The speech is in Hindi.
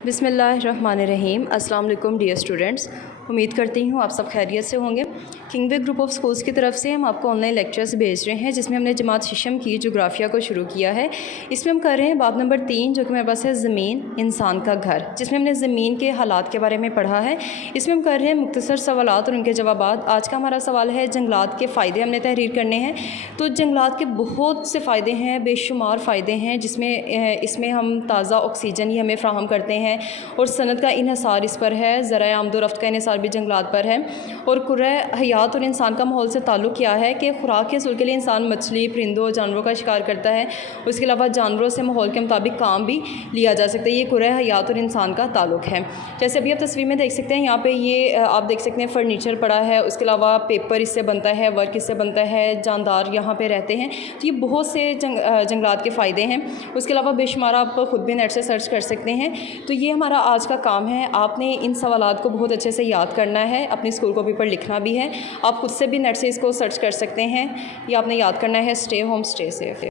बिस्मिल्लाहिर्रहमानिर्रहीम। अस्सलाम वालेकुम डियर स्टूडेंट्स, उम्मीद करती हूँ आप सब खैरियत से होंगे। किंगवे ग्रुप ऑफ स्कूल्स की तरफ से हम आपको ऑनलाइन लेक्चर्स भेज रहे हैं, जिसमें हमने जमात शिशम की जोग्राफिया को शुरू किया है। इसमें हम कर रहे हैं बाब नंबर 3, जो कि मेरे पास है ज़मीन इंसान का घर, जिसमें हमने ज़मीन के हालात के बारे में पढ़ा है। इसमें हम कर रहे हैं मुख्तसर सवालात और उनके जवाबात। आज का हमारा सवाल है जंगलात के फ़ायदे हमने तहरीर करने हैं। तो जंगलात के बहुत से फ़ायदे हैं, बेशुमार फ़ायदे हैं, जिसमें इसमें हम ताज़ा ऑक्सीजन ही हमें फ़राहम करते हैं और सनत का इन्हसार इस पर है, ज़राए आमदोरफ्त का इन्हसार भी जंगलात पर है। और कुर्रा हयात और इंसान का माहौल से ताल्लुक़ क्या है कि ख़ुराक के हसूल के लिए इंसान मछली, परिंदों, जानवरों का शिकार करता है। उसके अलावा जानवरों से माहौल के मुताबिक काम भी लिया जा सकता है। ये कुर्रा हयात और इंसान का ताल्लुक़ है। जैसे अभी आप तस्वीर में देख सकते हैं, यहाँ पे ये आप देख सकते हैं फर्नीचर पड़ा है। उसके अलावा पेपर इससे बनता है, वर्क इससे बनता है, जानदार यहाँ पे रहते हैं। तो ये बहुत से जंगलात के फ़ायदे हैं। उसके अलावा बेशुमार आप ख़ुद भी नेट से सर्च कर सकते हैं। तो ये हमारा आज का काम है। आपने इन सवालात को बहुत अच्छे से याद करना है, अपनी स्कूल कॉपी पर लिखना भी है। आप खुद से भी नेट से इसको सर्च कर सकते हैं। ये आपने याद करना है। Stay home, stay safe.